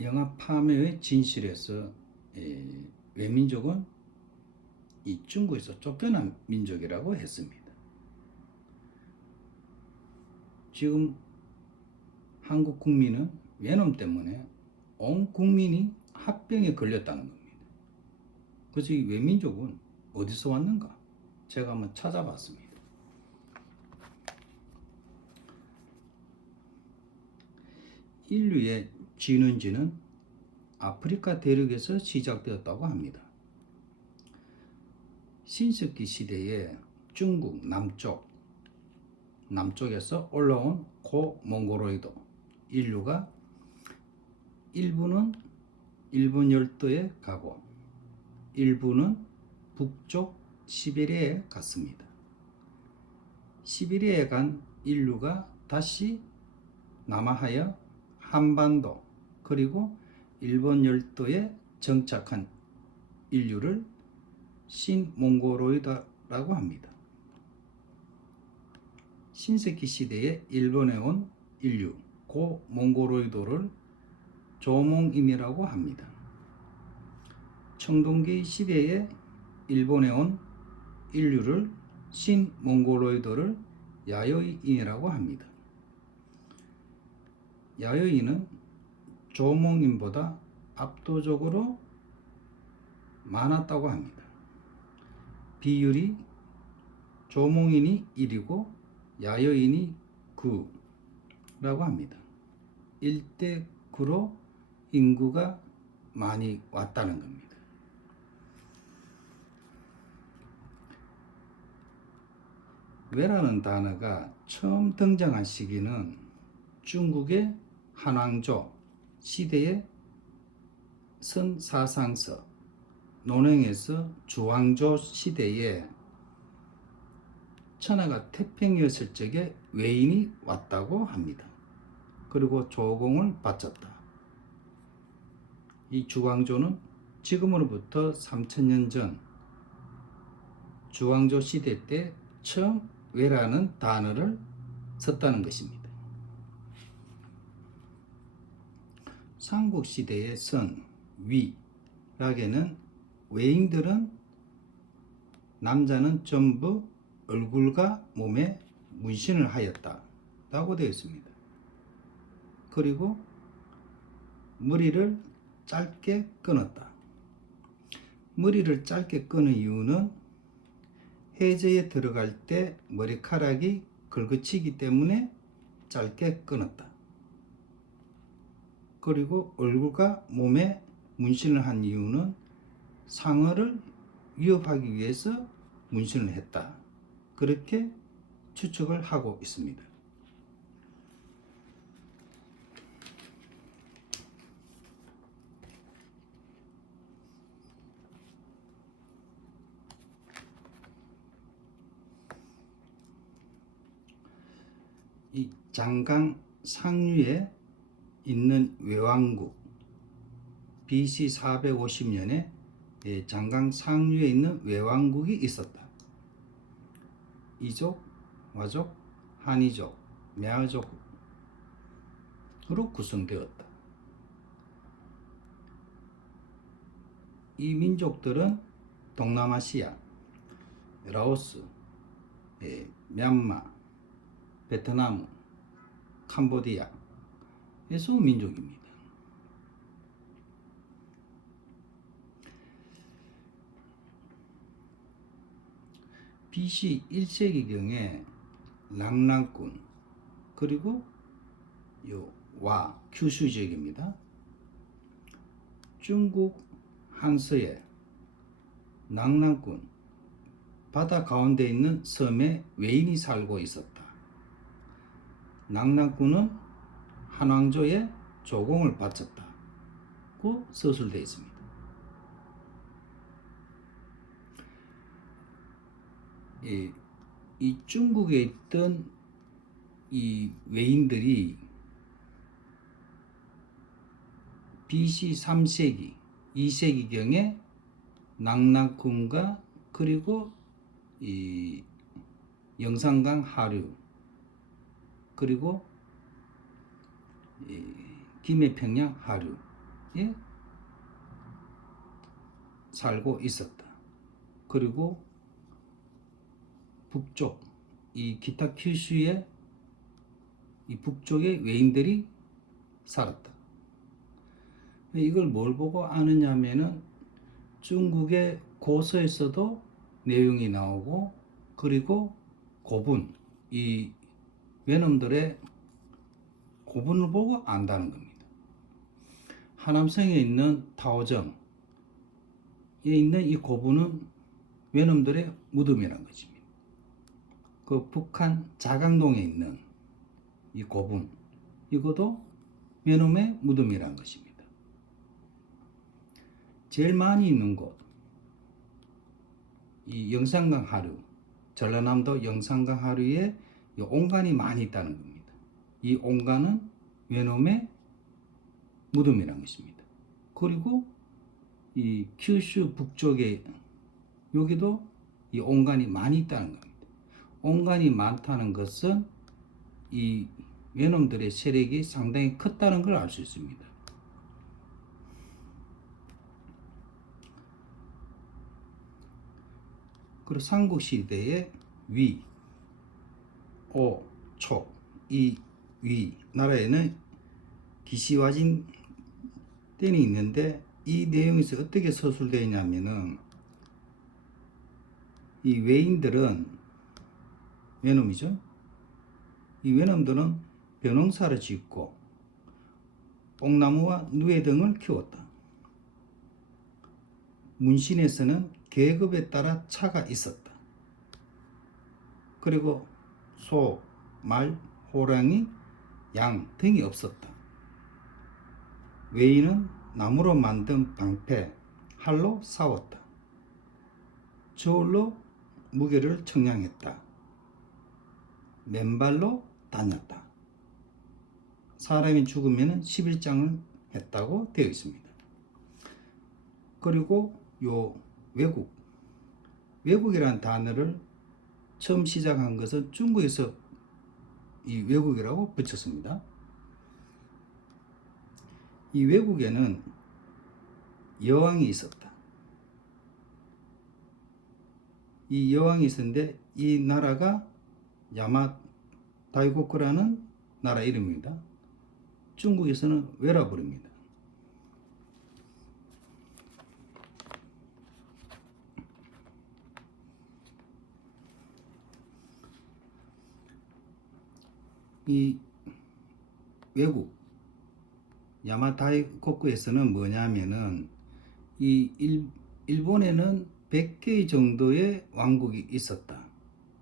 영아 파묘의 진실에서 외민족은 이 중국에서 쫓겨난 민족이라고 했습니다. 지금 한국 국민은 외놈 때문에 온 국민이 합병에 걸렸다는 겁니다. 그래서 이 외민족은 어디서 왔는가? 제가 한번 찾아봤습니다. 인류의 진원지는 아프리카 대륙에서 시작되었다고 합니다. 신석기 시대에 중국 남쪽에서 올라온 고몽골로이드 인류가 일부는 일본 열도에 가고 일부는 북쪽 시베리아에 갔습니다. 시베리아에 간 인류가 다시 남하하여 한반도 그리고 일본 열도에 정착한 인류를 신몽골로이드라고 합니다. 신석기 시대에 일본에 온 인류 고몽골로이드를 조몽인이라고 합니다. 청동기 시대에 일본에 온 인류를 신몽골로이드를 야요이인이라고 합니다. 야요이는 조몽인보다 압도적으로 많았다고 합니다. 비율이 조몽인이 1이고 야요인이 9라고 합니다. 1대 9로 인구가 많이 왔다는 겁니다. 왜라는 단어가 처음 등장한 시기는 중국의 한왕조 시대의 선사상서 논행에서 주왕조 시대에 천하가 태평이었을 적에 외인이 왔다고 합니다. 그리고 조공을 바쳤다. 이 주왕조는 지금으로부터 3000년 전 주왕조 시대 때 처음 외라는 단어를 썼다는 것입니다. 삼국시대의 선, 위, 락에는 외인들은 남자는 전부 얼굴과 몸에 문신을 하였다 라고 되어 있습니다. 그리고 머리를 짧게 끊었다. 머리를 짧게 끊은 이유는 해저에 들어갈 때 머리카락이 긁어치기 때문에 짧게 끊었다. 그리고 얼굴과 몸에 문신을 한 이유는 상어를 위협하기 위해서 문신을 했다. 그렇게 추측을 하고 있습니다. 이 장강 상류에 있는 외왕국 BC 450년에 장강 상류에 있는 외왕국이 있었다. 이족, 와족, 한이족, 매화족으로 구성되었다. 이 민족들은 동남아시아, 라오스, 미얀마, 베트남, 캄보디아에서 민족입니다. BC 1세기경에 랑랑군 그리고 와 규슈 지역입니다. 중국 한서에 랑랑군 바다 가운데 있는 섬에 외인이 살고 있었다. 랑랑군은 한왕조에 조공을 바쳤다고 서술되어 있습니다. 이 중국에 있던 이 외인들이 BC 3세기, 2세기경에 랑랑군과 그리고 이 영산강 하류 그리고 이 김해평양 하류 살고 있었다. 그리고 북쪽, 이 기타 큐슈의 이 북쪽의 외인들이 살았다. 이걸 뭘 보고 아느냐면은 중국의 고서에서도 내용이 나오고, 그리고 고분, 이 외놈들의 고분을 보고 안다는 겁니다. 하남성에 있는 타오정에 있는 이 고분은 외놈들의 무덤이란 것입니다. 그 북한 자강동에 있는 이 고분, 이것도 외놈의 무덤이란 것입니다. 제일 많이 있는 곳, 이 영산강 하류, 전라남도 영산강 하류에 이 온간이 많이 있다는 겁니다. 이 온간은 외놈의 무덤이란 것입니다. 그리고 이 큐슈 북쪽에 여기도 이 온간이 많이 있다는 겁니다. 온간이 많다는 것은 이 외놈들의 세력이 상당히 컸다는 걸 알 수 있습니다. 그리고 삼국시대의 위, 오, 초, 이 위 나라에는 기시와진 땐이 있는데, 이 내용에서 어떻게 서술되어 있냐면은 이 외인들은 외놈이죠. 이 외놈들은 벼농사를 짓고 뽕나무와 누에 등을 키웠다. 문신에서는 계급에 따라 차가 있었다. 그리고 소, 말, 호랑이, 양 등이 없었다. 외인은 나무로 만든 방패, 활로 싸웠다. 저울로 무게를 청량했다. 맨발로 다녔다. 사람이 죽으면 11장을 했다고 되어 있습니다. 그리고 요 외국이라는 단어를 처음 시작한 것은 중국에서 이 외국이라고 붙였습니다. 이 외국에는 여왕이 있었다. 이 여왕이 있었는데 이 나라가 야마다이고쿠라는 나라 이름입니다. 중국에서는 외라 부릅니다. 이 외국 야마다이고쿠에서는 뭐냐면은 이 일본에는 100개 정도의 왕국이 있었다.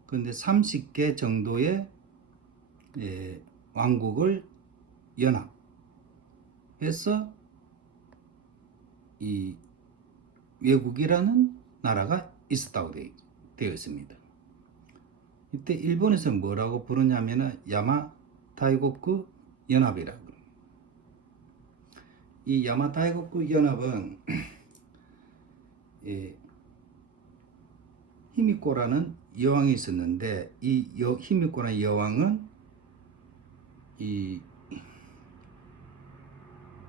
그런데 30개 정도의 왕국을 연합해서 이 외국이라는 나라가 있었다고 되어 있습니다. 이때 일본에서 뭐라고 부르냐면은 야마다이고쿠 연합이라고 합니다. 이 야마다이고쿠 연합은 히미코라는 여왕이 있었는데, 이 히미코라는 여왕은 이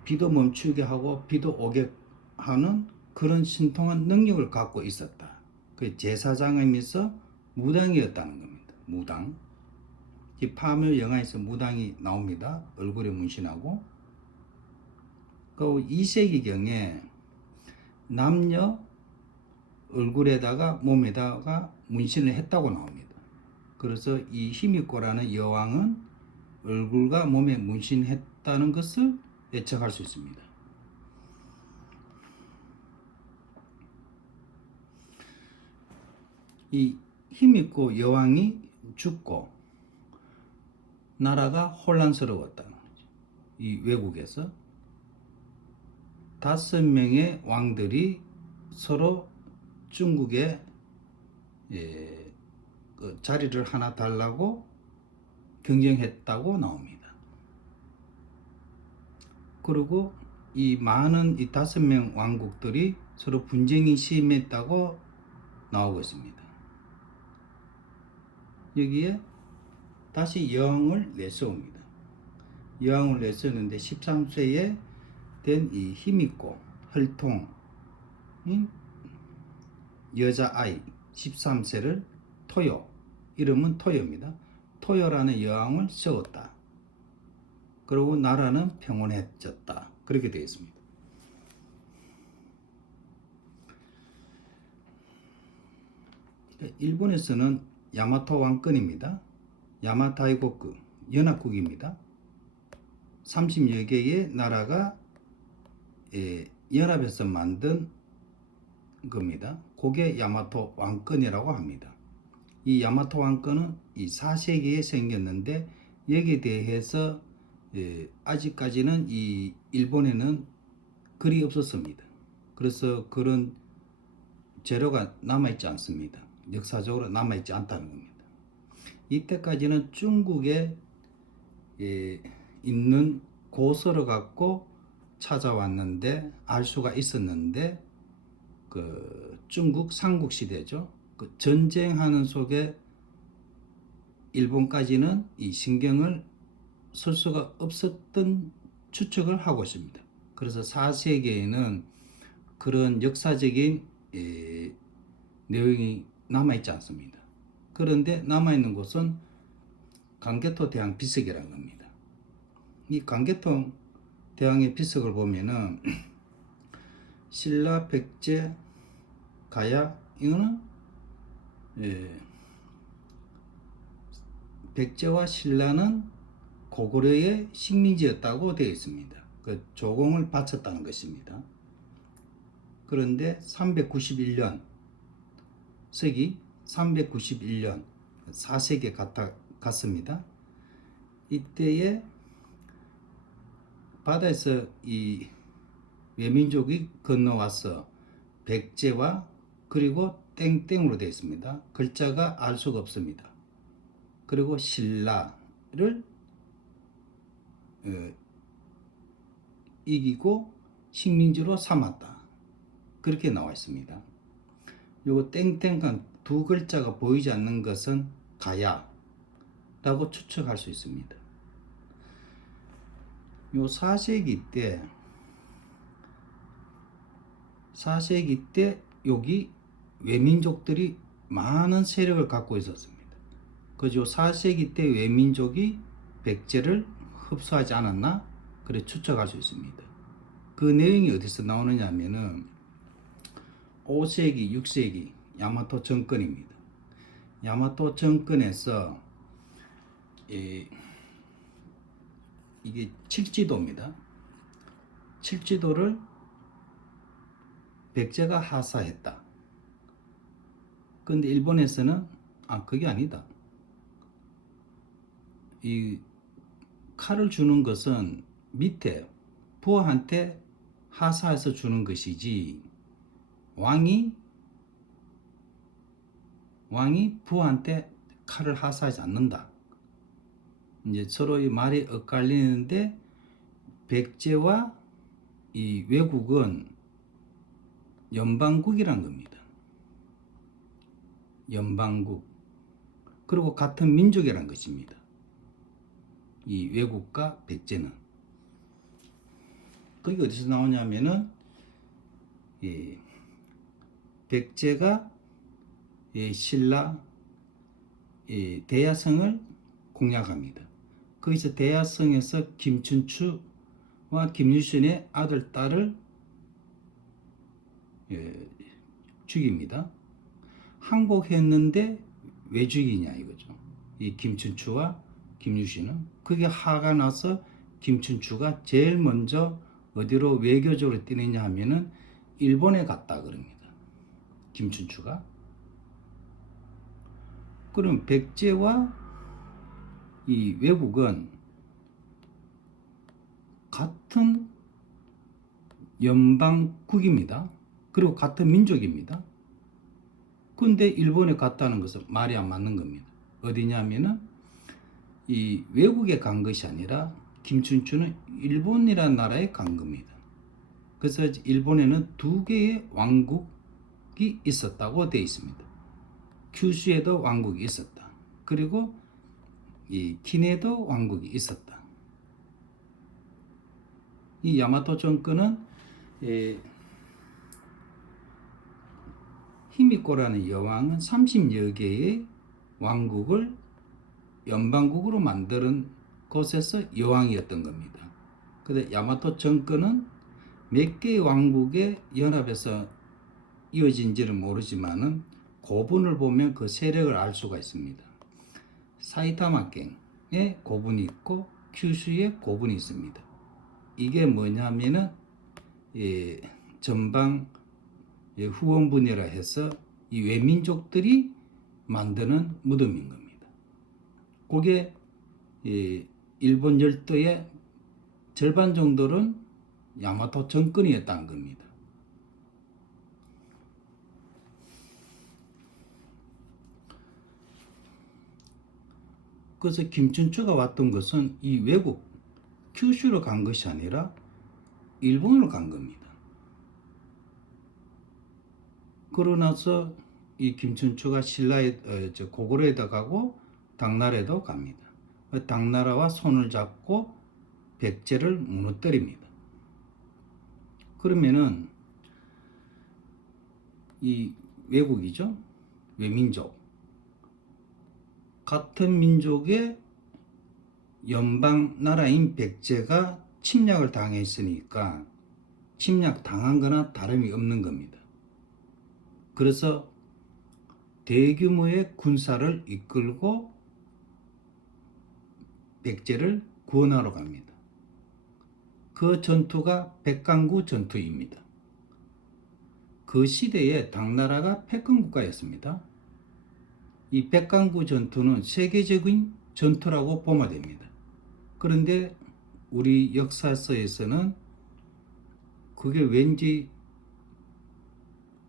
비도 멈추게 하고 비도 오게 하는 그런 신통한 능력을 갖고 있었다. 그 제사장이면서 무당이었다는 겁니다. 무당. 이 파묘 영화에서 무당이 나옵니다. 얼굴에 문신하고. 그 2세기경에 남녀 얼굴에다가 몸에다가 문신을 했다고 나옵니다. 그래서 이 히미코라는 여왕은 얼굴과 몸에 문신했다는 것을 예측할 수 있습니다. 이 히미코 여왕이 죽고 나라가 혼란스러웠다는 거죠. 이 외국에서 5명의 왕들이 서로 중국에 그 자리를 하나 달라고 경쟁했다고 나옵니다. 그리고 이 많은 이 5명 왕국들이 서로 분쟁이 심했다고 나오고 있습니다. 여기에 다시 여왕을 내세웁니다. 여왕을 내세우는데 13세에 이 힘있고 혈통인 여자아이 13세를 토요, 이름은 토요입니다. 토요라는 여왕을 세웠다. 그리고 나라는 평온해졌다. 그렇게 되어 있습니다. 일본에서는 야마토 왕권입니다. 야마타이고쿠 연합국입니다. 30여 개의 나라가 연합해서 만든 겁니다. 그게 야마토 왕권이라고 합니다. 이 야마토 왕권은 이 4세기에 생겼는데 여기에 대해서 아직까지는 이 일본에는 글이 없었습니다. 그래서 그런 재료가 남아있지 않습니다. 역사적으로 남아있지 않다는 겁니다. 이때까지는 중국에 있는 고서를 갖고 찾아왔는데 알 수가 있었는데 그 중국 삼국시대죠. 그 전쟁하는 속에 일본까지는 이 신경을 쓸 수가 없었던 추측을 하고 있습니다. 그래서 4세기에는 그런 역사적인 내용이 남아있지 않습니다. 그런데 남아있는 곳은 강개토 대왕 비석이라는 겁니다. 이 강개토 대왕의 비석을 보면은 신라, 백제, 가야, 이거는 백제와 신라는 고구려의 식민지였다고 되어 있습니다. 그 조공을 바쳤다는 것입니다. 그런데 391년 서기 391년 4세기에 갔습니다. 이때에 바다에서 이 외민족이 건너와서 백제와 그리고 땡땡으로 되어 있습니다. 글자가 알 수가 없습니다. 그리고 신라를 이기고 식민지로 삼았다. 그렇게 나와 있습니다. 요거 땡땡간 두 글자가 보이지 않는 것은 가야라고 추측할 수 있습니다. 요 4세기 때 여기 외민족들이 많은 세력을 갖고 있었습니다. 그죠? 4세기 때 외민족이 백제를 흡수하지 않았나? 그래 추측할 수 있습니다. 그 내용이 어디서 나오느냐 하면은 5세기, 6세기 야마토 정권입니다. 야마토 정권에서 이게 칠지도입니다. 칠지도를 백제가 하사했다. 그런데 일본에서는 그게 아니다. 이 칼을 주는 것은 밑에 부하한테 하사해서 주는 것이지 왕이 부하한테 칼을 하사하지 않는다. 이제 서로의 말이 엇갈리는데 백제와 이 외국은 연방국이란 겁니다. 연방국. 그리고 같은 민족이란 것입니다. 이 외국과 백제는. 그게 어디서 나오냐면은 백제가 신라 대야성을 공략합니다. 거기서 대야성에서 김춘추와 김유신의 아들, 딸을 죽입니다. 항복했는데 왜 죽이냐 이거죠. 이 김춘추와 김유신은. 그게 화가 나서 김춘추가 제일 먼저 어디로 외교적으로 뛰느냐 하면은 일본에 갔다 그럽니다. 김춘추가. 그럼 백제와 이 외국은 같은 연방국입니다. 그리고 같은 민족입니다. 근데 일본에 갔다는 것은 말이 안 맞는 겁니다. 어디냐면은 이 외국에 간 것이 아니라 김춘추는 일본이라는 나라에 간 겁니다. 그래서 일본에는 두 개의 왕국이 있었다고 되어 있습니다. 큐슈에도 왕국이 있었다. 그리고 이 키네도 왕국이 있었다. 이 야마토 정권은 히미코라는 여왕은 30여 개의 왕국을 연방국으로 만드는 곳에서 여왕이었던 겁니다. 근데 야마토 정권은 몇 개의 왕국의 연합에서 이어진지는 모르지만은 고분을 보면 그 세력을 알 수가 있습니다. 사이타마경에 고분이 있고 큐슈에 고분이 있습니다. 이게 뭐냐면은 전방 후원분이라 해서 이 외민족들이 만드는 무덤인 겁니다. 그게 일본 열도의 절반 정도는 야마토 정권이었다는 겁니다. 그래서 김춘추가 왔던 것은 이 외국 큐슈로 간 것이 아니라 일본으로 간 겁니다. 그러고 나서 이 김춘추가 고구려에도 가고 당나라에도 갑니다. 당나라와 손을 잡고 백제를 무너뜨립니다. 그러면은 이 외국이죠, 외민족, 같은 민족의 연방 나라인 백제가 침략을 당했으니까 침략 당한 거나 다름이 없는 겁니다. 그래서 대규모의 군사를 이끌고 백제를 구원하러 갑니다. 그 전투가 백강구 전투입니다. 그 시대에 당나라가 패권국가였습니다. 이 백강구 전투는 세계적인 전투라고 보면 됩니다. 그런데 우리 역사서에서는 그게 왠지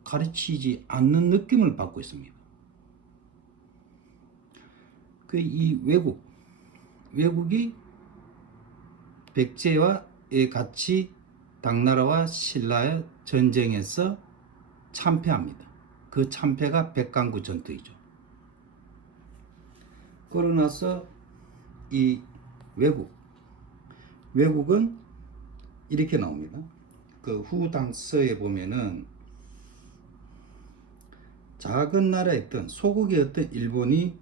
가르치지 않는 느낌을 받고 있습니다. 이 외국이 백제와 같이 당나라와 신라의 전쟁에서 참패합니다. 그 참패가 백강구 전투이죠. 그러고 나서 이 외국은 이렇게 나옵니다. 그 후당서에 보면은 작은 나라였던 소국이었던 일본이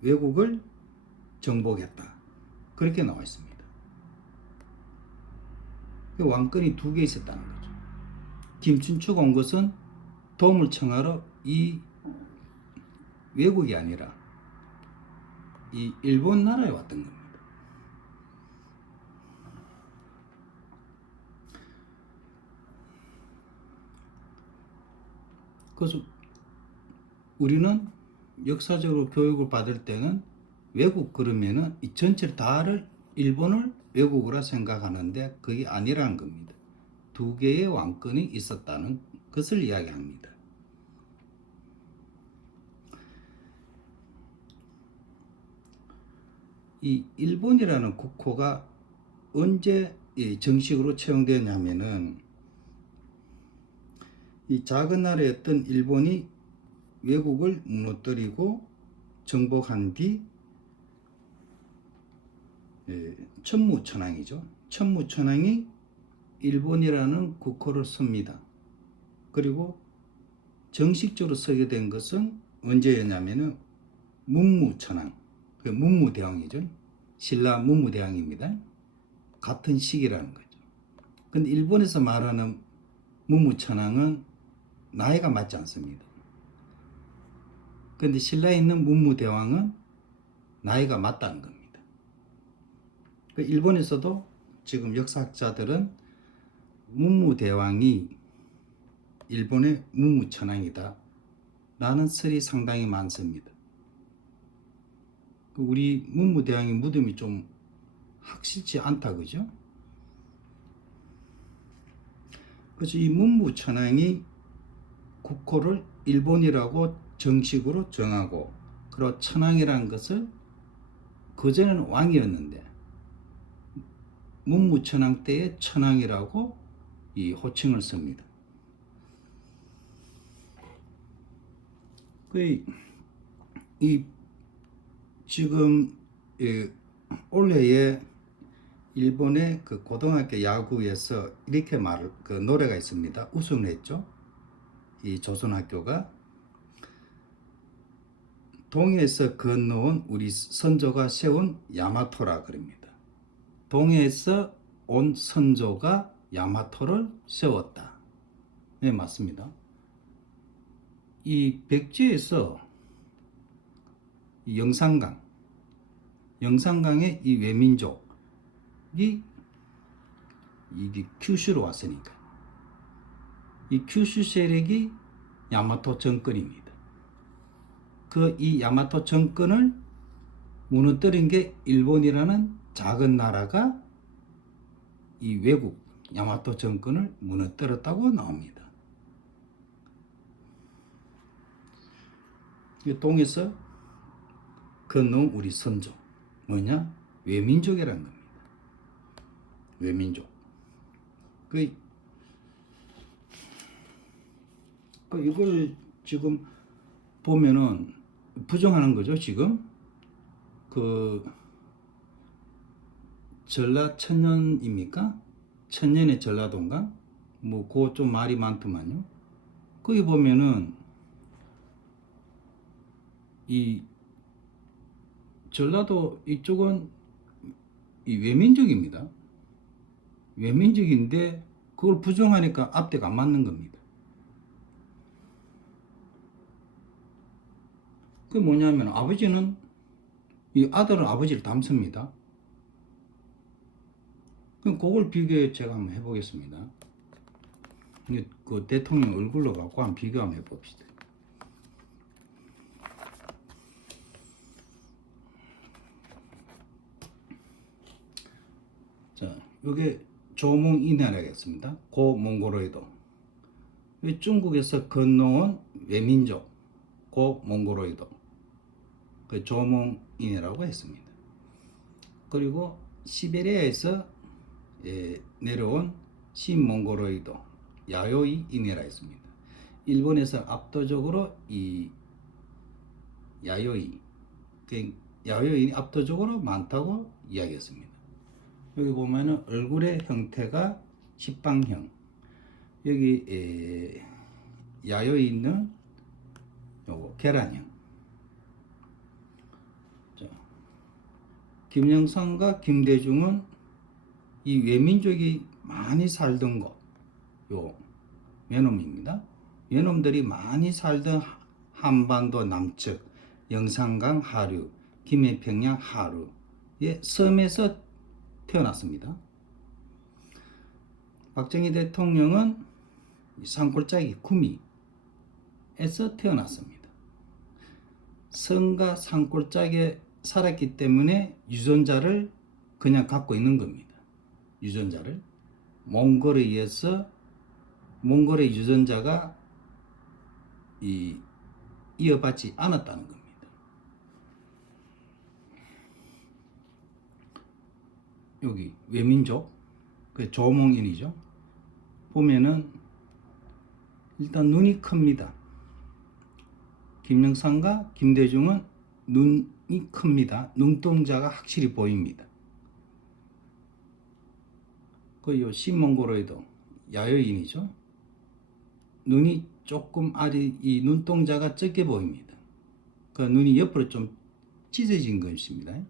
외국을 정복했다. 그렇게 나와 있습니다. 그 왕권이 두 개 있었다는 거죠. 김춘추가 온 것은 도움을 청하러 이 외국이 아니라 이 일본 나라에 왔던 겁니다. 그래서 우리는 역사적으로 교육을 받을 때는 외국 그러면은 이 전체를 다를 일본을 외국으로 생각하는데 그게 아니라는 겁니다. 두 개의 왕권이 있었다는 것을 이야기합니다. 이 일본이라는 국호가 언제 정식으로 채용되었냐면은 이 작은 나라였던 일본이 외국을 무너뜨리고 정복한 뒤 천무천왕이죠. 천무천왕이 일본이라는 국호를 씁니다. 그리고 정식적으로 쓰게 된 것은 언제였냐면은 문무천왕, 문무대왕이죠. 신라 문무대왕입니다. 같은 시기라는 거죠. 근데 일본에서 말하는 문무천왕은 나이가 맞지 않습니다. 근데 신라에 있는 문무대왕은 나이가 맞다는 겁니다. 일본에서도 지금 역사학자들은 문무대왕이 일본의 문무천왕이다 라는 설이 상당히 많습니다. 우리 문무대왕의 무덤이 좀 확실치 않다, 그죠? 그래서 이 문무천왕이 국호를 일본이라고 정식으로 정하고, 그리고 천왕이라는 것을 그전에는 왕이었는데 문무천왕 때의 천왕이라고 이 호칭을 씁니다. 이 지금 올해에 일본의 그 고등학교 야구에서 이렇게 그 노래가 있습니다. 우승을 했죠. 이 조선학교가 동해에서 건너온 우리 선조가 세운 야마토라 그럽니다. 동해에서 온 선조가 야마토를 세웠다. 네, 맞습니다. 이 백제에서 이 영산강의 이 외민족이 이게 큐슈로 왔으니까 이 큐슈 세력이 야마토 정권입니다. 그 이 야마토 정권을 무너뜨린 게 일본이라는 작은 나라가 이 외국 야마토 정권을 무너뜨렸다고 나옵니다. 동에서 건너온 우리 선조 뭐냐? 외민족이라는 겁니다. 외민족. 이걸 지금 보면은 부정하는 거죠. 지금 그 전라 천년입니까? 천년의 전라도인가? 뭐 그거 좀 말이 많더만요. 거기 보면은 이 전라도 이쪽은 이 외민족입니다. 외민족인데 그걸 부정하니까 앞뒤가 안 맞는 겁니다. 그게 뭐냐면 아버지는 이 아들은 아버지를 닮습니다. 그럼 그걸 비교해 제가 한번 해보겠습니다. 그 대통령 얼굴로 갖고 한번 비교 한번 해봅시다. 자, 이게 조몽인해라겠습니다. 고몽고로이도. 중국에서 건너온 외민족 고몽고로이도. 그 조몽인해라고 했습니다. 그리고 시베리아에서 내려온 신몽고로이도 야요이 인해라 했습니다. 일본에서 압도적으로 이 야요인이 압도적으로 많다고 이야기했습니다. 여기 보면은 얼굴의 형태가 식빵형, 여기 야요인은 요거 계란형. 자, 김영삼과 김대중은 이 외민족이 많이 살던 곳, 요 외놈입니다. 외놈들이 많이 살던 한반도 남측, 영산강 하류, 김해평양 하류의 섬에서 태어났습니다. 박정희 대통령은 산골짜기 구미에서 태어났습니다. 섬과 산골짜기에 살았기 때문에 유전자를 그냥 갖고 있는 겁니다. 유전자를 몽골에 의해서 몽골의 유전자가 이어받지 않았다는 겁니다. 여기 외민족 그 조몽인이죠. 보면은 일단 눈이 큽니다. 김영삼과 김대중은 눈이 큽니다. 눈동자가 확실히 보입니다. 그 신몽고로이도 야요인이죠. 눈이 조금 이 눈동자가 적게 보입니다. 그 눈이 옆으로 좀 찢어진 것입니다.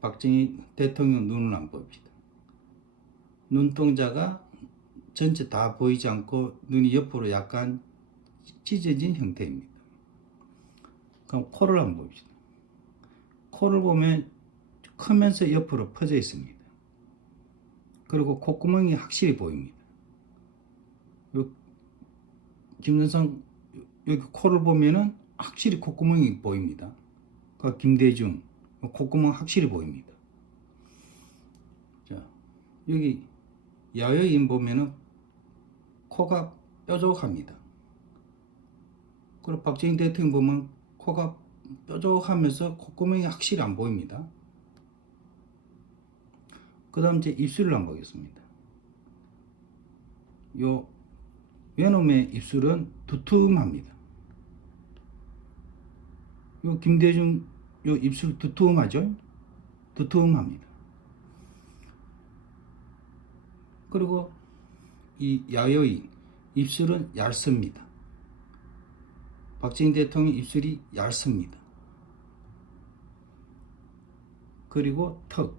박정희 대통령 눈을 한번 봅시다. 눈동자가 전체 다 보이지 않고 눈이 옆으로 약간 찢어진 형태입니다. 그럼 코를 한번 봅시다. 코를 보면 크면서 옆으로 퍼져 있습니다. 그리고 콧구멍이 확실히 보입니다. 김영삼 여기 코를 보면은 확실히 콧구멍이 보입니다. 그 김대중 콧구멍 확실히 보입니다. 자, 여기 야요인 보면은 코가 뾰족합니다. 그리고 박정희 대통령 보면 코가 뾰족하면서 콧구멍이 확실히 안 보입니다. 그 다음 이제 입술을 한번 보겠습니다. 요 외놈의 입술은 두툼합니다. 요 김대중 요 입술 두툼하죠? 두툼합니다. 그리고 이 야요인 입술은 얇습니다. 박정희 대통령 입술이 얇습니다. 그리고 턱,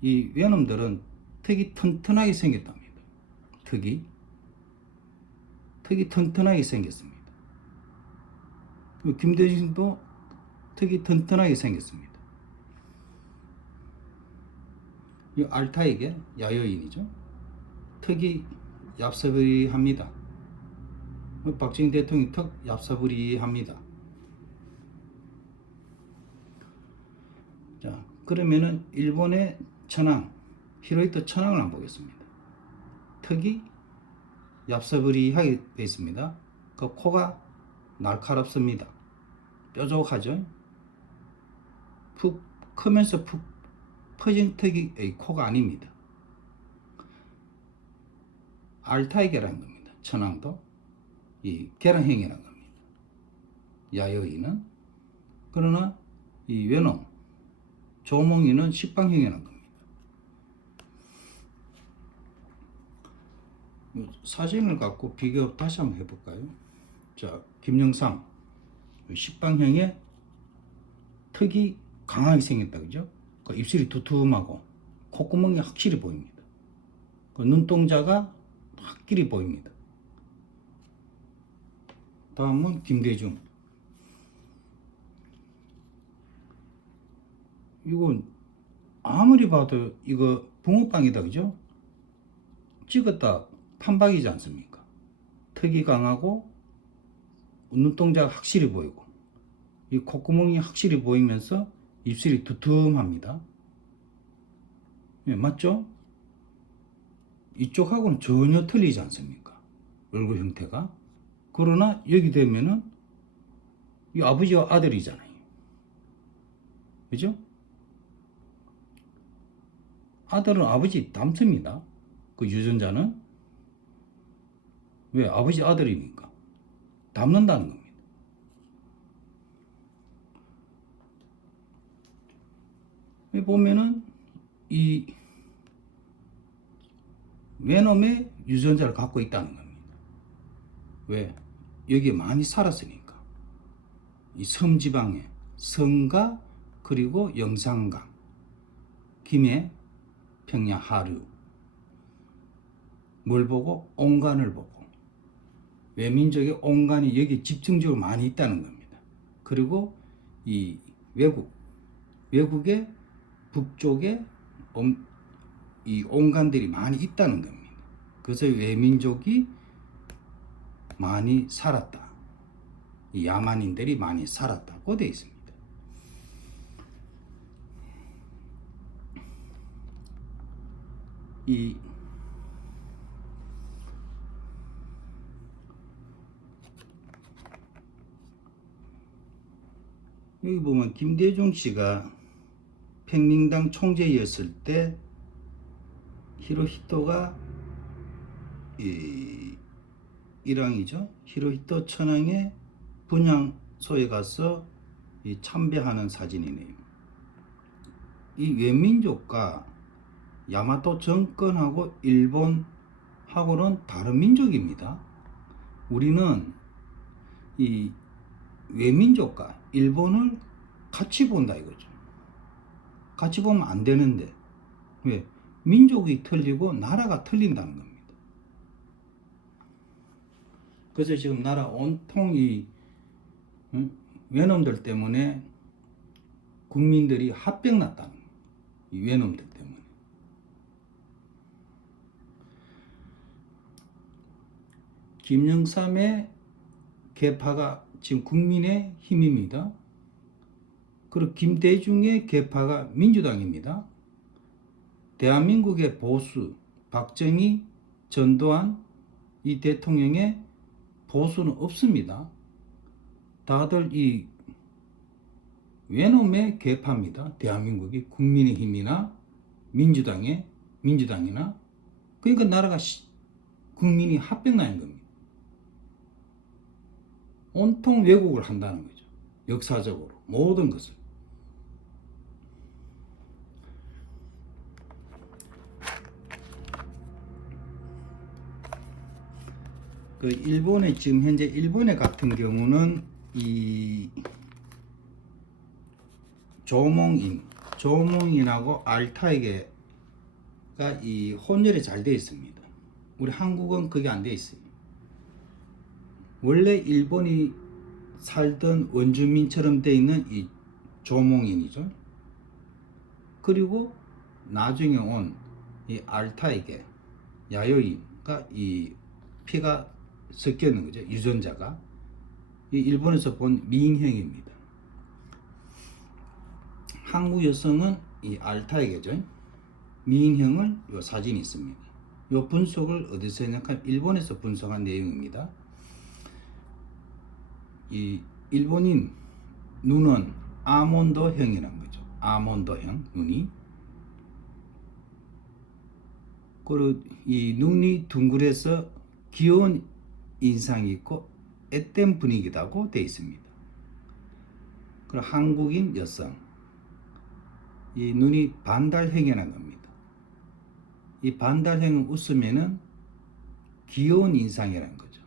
이 외놈들은 턱이 튼튼하게 생겼답니다. 턱이 튼튼하게 생겼습니다. 김대중도 턱이 튼튼하게 생겼습니다. 이 알타이게 야요인이죠. 턱이 얍사부리합니다. 박정희 대통령 턱 얍사부리합니다. 자, 그러면은 일본의 천황 히로히토 천황을 한번 보겠습니다. 턱이 얍사부리하게 되어 있습니다. 그 코가 날카롭습니다. 뾰족하죠. 푹 크면서 푹 퍼진 턱이 코가 아닙니다. 알타이게라는 겁니다. 천황도 이 계량형이라는 겁니다. 야요이는. 그러나 이 외놈 조몽이는 식빵형이라는 겁니다. 사진을 갖고 비교 다시 한번 해볼까요? 자, 김영삼 식빵형의 턱이 강하게 생겼다, 그죠? 그 입술이 두툼하고 콧구멍이 확실히 보입니다. 그 눈동자가 확실히 보입니다. 다음은 김대중. 이건 아무리 봐도 이거 붕어빵이다, 그죠? 찍었다 판박이지 않습니까? 턱이 강하고 눈동자가 확실히 보이고 이 콧구멍이 확실히 보이면서 입술이 두툼합니다. 예, 맞죠? 이쪽하고는 전혀 틀리지 않습니까? 얼굴 형태가. 그러나 여기 되면은 이 아버지와 아들이잖아요. 그죠? 아들은 아버지 닮습니다. 그 유전자는. 왜? 아버지 아들이니까. 닮는다는 겁니다. 여기 보면은 이 외놈의 유전자를 갖고 있다는 겁니다. 왜? 여기에 많이 살았으니까. 이 섬지방에 성가 그리고 영산강, 김해, 평야, 하류. 뭘 보고? 온간을 보고. 외민족의 온간이 여기 집중적으로 많이 있다는 겁니다. 그리고 이 외국의 북쪽에 이 온간들이 많이 있다는 겁니다. 그래서 외민족이 많이 살았다. 이 야만인들이 많이 살았다고 되어 있습니다. 여기 보면 김대중 씨가 평민당 총재였을 때 히로히토가 일왕이죠. 히로히토 천황의 분향소에 가서 참배하는 사진이네요. 이 외민족과 야마토 정권하고 일본하고는 다른 민족입니다. 우리는 이 외민족과 일본을 같이 본다 이거죠. 같이 보면 안 되는데. 왜? 민족이 틀리고 나라가 틀린다는 겁니다. 그래서 지금 나라 온통 이 외놈들 때문에 국민들이 합병 났다는 거예요. 이 외놈들 때문에. 김영삼의 계파가 지금 국민의 힘입니다. 그리고 김대중의 계파가 민주당입니다. 대한민국의 보수, 박정희, 전두환 이 대통령의 보수는 없습니다. 다들 이 외놈의 계파입니다. 대한민국이 국민의힘이나 민주당이나. 그러니까 나라가 국민이 합병나는 겁니다. 온통 왜곡을 한다는 거죠. 역사적으로 모든 것을. 그 일본의 지금 현재 일본의 같은 경우는 이 조몽인하고 알타이게가 이 혼혈이 잘 되어 있습니다. 우리 한국은 그게 안 되어 있어요. 원래 일본이 살던 원주민처럼 되어 있는 이 조몽인이죠. 그리고 나중에 온 이 알타이게 야요인가 이 피가 섞여 있는 거죠. 유전자가 이 일본에서 본 미인형입니다. 한국 여성은 이 알타이게죠. 미인형을 요 사진이 있습니다. 요 분석을 어디서 했냐면 일본에서 분석한 내용입니다. 이 일본인 눈은 아몬드형이라는 거죠. 아몬드형 눈이. 그리고 이 눈이 둥글해서 귀여운 인상이 있고 앳된 분위기라고 되어 있습니다. 그리고 한국인 여성 이 눈이 반달형이라는 겁니다. 이 반달형은 웃으면은 귀여운 인상이라는 거죠.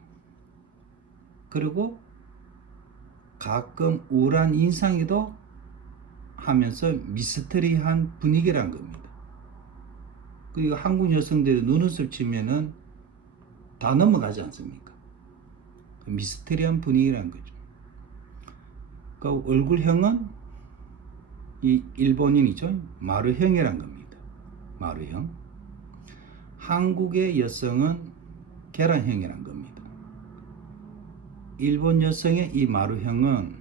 그리고 가끔 우울한 인상이도 하면서 미스터리한 분위기라는 겁니다. 그리고 한국 여성들이 눈웃음 치면은 다 넘어가지 않습니까? 미스터리한 분위기라는 거죠. 그러니까 얼굴형은 이 일본인이죠. 마루형이란 겁니다. 마루형. 한국의 여성은 계란형이란 겁니다. 일본 여성의 이 마루형은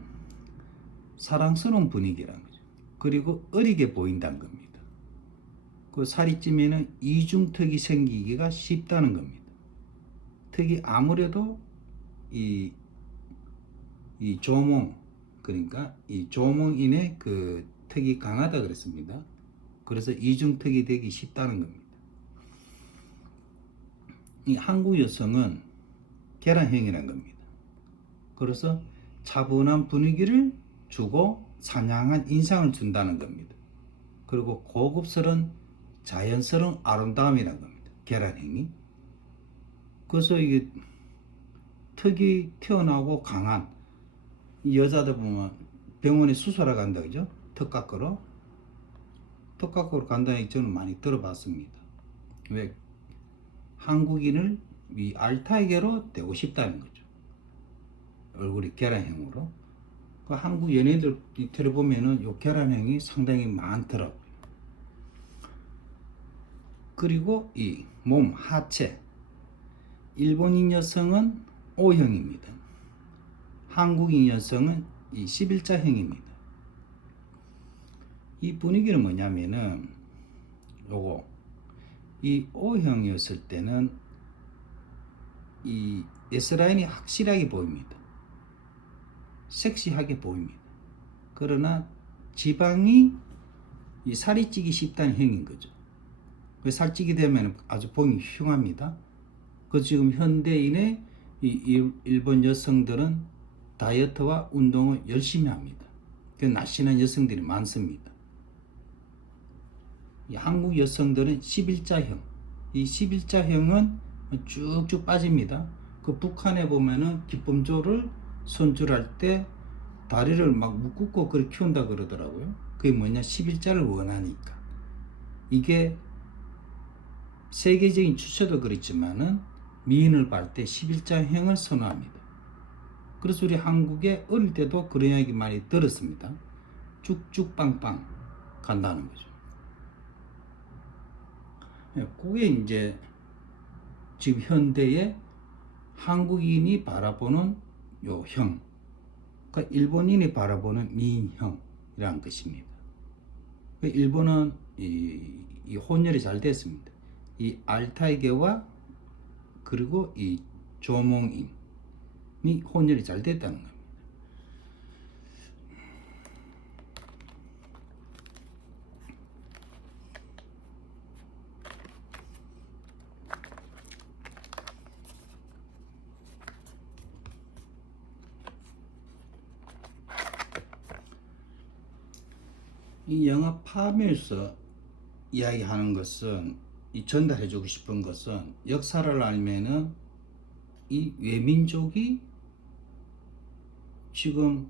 사랑스러운 분위기라는 거죠. 그리고 어리게 보인다는 겁니다. 그 살이 찌면은 이중턱이 생기기가 쉽다는 겁니다. 턱이 아무래도 이 조몽 그러니까 이 조몽인의 그 턱이 강하다 그랬습니다. 그래서 이중턱이 되기 쉽다는 겁니다. 이 한국 여성은 계란형이라는 겁니다. 그래서 차분한 분위기를 주고 상냥한 인상을 준다는 겁니다. 그리고 고급스러운 자연스러운 아름다움이라는 겁니다. 계란형이. 그래서 이게 턱이 튀어나오고 강한 여자들 보면 병원에 수술하러 간다 그죠? 턱 깎으러 간다는 저는 많이 들어봤습니다. 왜? 한국인을 이 알타이게로 되고 싶다는 거죠. 얼굴이 계란형으로. 그 한국 연예인들 들어보면은 요 계란형이 상당히 많더라고요. 그리고 이 몸 하체 일본인 여성은 O형입니다. 한국인 여성은 이 11자형입니다. 이 분위기는 뭐냐면은 요거 이 O형이었을 때는 이 S라인이 확실하게 보입니다. 섹시하게 보입니다. 그러나 지방이 이 살이 찌기 쉽다는 형인 거죠. 살찌게 되면 아주 보기 흉합니다. 그 지금 현대인의 이 일본 여성들은 다이어트와 운동을 열심히 합니다. 그 날씬한 여성들이 많습니다. 이 한국 여성들은 11자형, 이 11자형은 쭉쭉 빠집니다. 그 북한에 보면은 기쁨조를 손질할 때 다리를 막 묶고 그걸 키운다 그러더라고요. 그게 뭐냐, 11자를 원하니까. 이게 세계적인 추세도 그렇지만은 미인을 볼 때 11자형을 선호합니다. 그래서 우리 한국에 어릴 때도 그런 이야기 많이 들었습니다. 쭉쭉 빵빵 간다는 거죠. 그게 이제 지금 현대의 한국인이 바라보는 요 형, 그러니까 일본인이 바라보는 미인형이라는 것입니다. 일본은 이 혼혈이 잘 됐습니다. 이 알타이게와 그리고 이 조몽인이 혼혈이 잘 됐다는 겁니다. 이 영화 파묘에서 이야기하는 것은 이 전달해주고 싶은 것은 역사를 알면은 이 외민족이 지금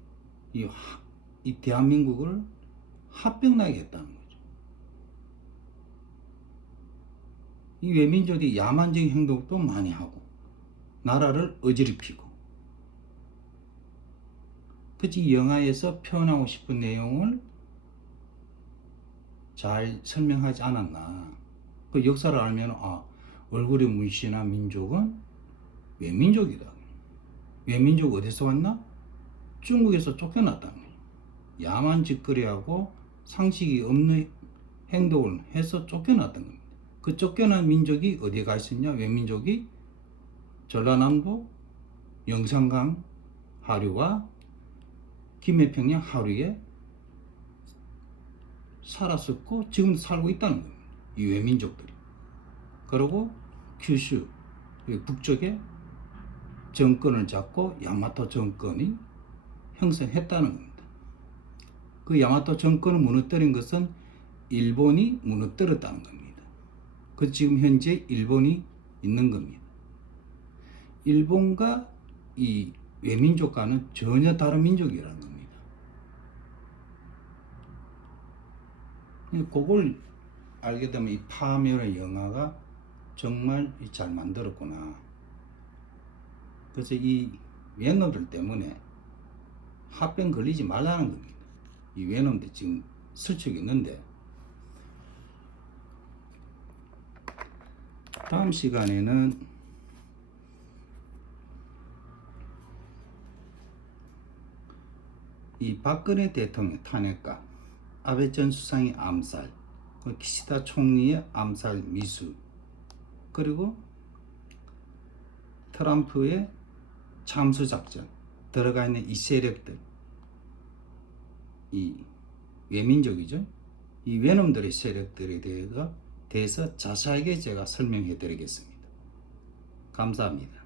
이 대한민국을 합병나게 했다는 거죠. 이 외민족이 야만적인 행동도 많이 하고 나라를 어지럽히고, 그치, 이 영화에서 표현하고 싶은 내용을 잘 설명하지 않았나. 그 역사를 알면 얼굴에 문신한 민족은 외민족이다. 외민족 어디서 왔나? 중국에서 쫓겨났다는 거예요. 야만 짓거리하고 상식이 없는 행동을 해서 쫓겨났던 겁니다. 그 쫓겨난 민족이 어디에 가 있었냐? 외민족이 전라남도 영산강 하류와 김해평양 하류에 살았었고 지금 살고 있다는 겁니다. 이 외민족들이. 그리고 큐슈 북쪽에 정권을 잡고 야마토 정권이 형성했다는 겁니다. 그 야마토 정권을 무너뜨린 것은 일본이 무너뜨렸다는 겁니다. 그 지금 현재 일본이 있는 겁니다. 일본과 이 외민족과는 전혀 다른 민족이라는 겁니다. 그걸 알게 되면 이 파묘의 영화가 정말 잘 만들었구나. 그래서 이 외놈들 때문에 합병 걸리지 말라는 겁니다. 이 외놈들 지금 설치고 있는데, 다음 시간에는 이 박근혜 대통령 탄핵과 아베 전 수상의 암살, 기시다 총리의 암살 미수, 그리고 트럼프의 참수작전 들어가 있는 이 세력들, 이 외민족이죠. 이 외놈들의 세력들에 대해서 자세하게 제가 설명해 드리겠습니다. 감사합니다.